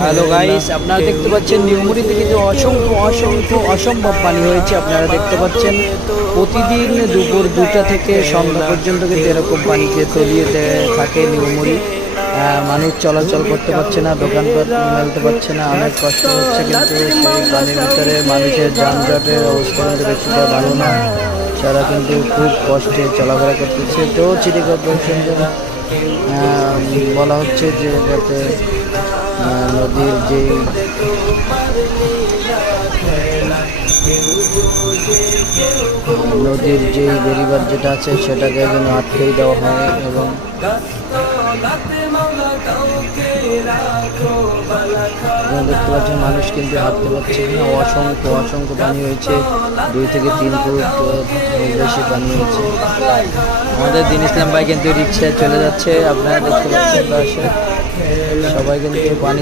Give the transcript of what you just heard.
Hello guys, আপনারা দেখতে পাচ্ছেন নিউমুরিতে কিন্তু অসম্ভব পানি হয়েছে। আপনারা দেখতে পাচ্ছেন প্রতিদিন দুপুর 2টা থেকে সন্ধ্যা পর্যন্ত কিন্তু এরকম পানিতে তলিয়ে থাকে নিউমুরি। মানুষ চলাচল করতে পারছে না, দোকানপাট মেলতে পারছে না, অনেক কষ্ট হচ্ছে। কিন্তু সেই পানির ভিতরে মানুষের যানজটের অবস্থা কিন্তু বেশিটা ভালো না, তারা কিন্তু খুব কষ্টে চলাফেরা করতেছে। তো সিটি কর্পোরেশন বলা হচ্ছে যে যাতে নদীর যে বেরিবাদ যেটা আছে সেটাকে যেন আটকেই দেওয়া হয়। এবং দেখতে পাচ্ছেন মানুষ কিন্তু হাঁটতে পারছে না, অসংখ্য পানি হয়েছে। 2 থেকে 3 ফুট বেশি পানি হয়েছে। আমাদের দিন ইসলাম ভাই কিন্তু রিক্সায় চলে যাচ্ছে, আপনারা দেখতে পাচ্ছেন। সবাই কিন্তু পানি